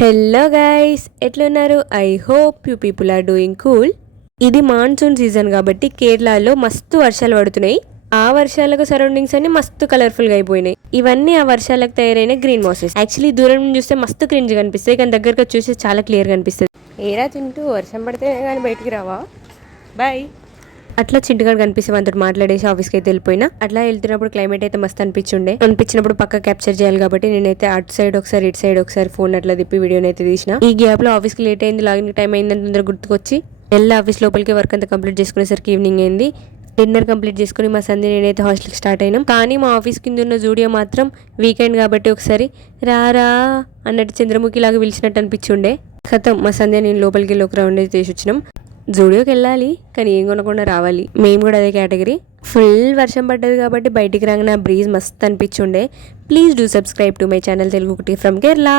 Hello guys, ఎట్లున్నారు? I hope you people are doing cool. ఇది monsoon season కాబట్టి కేరళలో మస్తు వర్షాలు పడుతున్నాయి. ఆ వర్షాలకు సరౌండింగ్స్ అన్ని మస్తు కలర్ఫుల్ గా అయిపోయినాయి. ఇవన్నీ ఆ వర్షాలకు తయారైన గ్రీన్ మాసెస్. యాక్చువల్లీ దూరం నుంచి చూస్తే మస్తు క్రింజ్ కనిపిస్తాయి, కానీ దగ్గరకు చూస్తే చాలా క్లియర్ కనిపిస్తుంది. ఏరా తింటూ వర్షం పడితే కానీ బయటికి రావా? బాయ్. అట్లా చింటుగాడు కనిపిస్తే మనతో మాట్లాడేసి ఆఫీస్కి అయితే వెళ్ళిపోయినా. అట్లా వెళ్తున్నప్పుడు క్లైమేట్ అయితే మస్తు అనిపించినప్పుడు పక్క క్యాప్చర్ చేయాలి కాబట్టి నేనైతే అటు సైడ్ ఒకసారి ఇటు సైడ్ ఒకసారి ఫోన్ అట్లా తిప్పి వీడియోని అయితే తీసిన. ఈ గ్యాప్ లో ఆఫీస్కి లేట్ అయింది, లాగిన్ టైం అయిందని తొందర గుర్తుకొచ్చి వెళ్ళి ఆఫీస్ లోపలికి వర్క్ అంతా కంప్లీట్ చేసుకునేసరికి ఈవినింగ్ అయింది. డిన్నర్ కంప్లీట్ చేసుకుని మా సంధ్య నేనైతే హాస్టల్కి స్టార్ట్ అయినాం. కానీ మా ఆఫీస్ కింద ఉన్న జూడియో మాత్రం వీకెండ్ కాబట్టి ఒకసారి రారా అన్నట్టు చంద్రముఖి లాగా పిలిచినట్టు అనిపించుండే. ఖతం మా సంధ్య నేను లోపలికి వెళ్ళి ఒక రౌండ్ అయితే తీసి వచ్చినాం. జూడియోకి వెళ్ళాలి కానీ ఏం కొనకుండా రావాలి, మేము కూడా అదే కేటగిరీ. ఫుల్ వర్షం పడ్డది కాబట్టి బయటికి రాగానే బ్రీజ్ మస్తు అనిపించుండే. Please do subscribe to my channel Telugu Kutti from Kerala.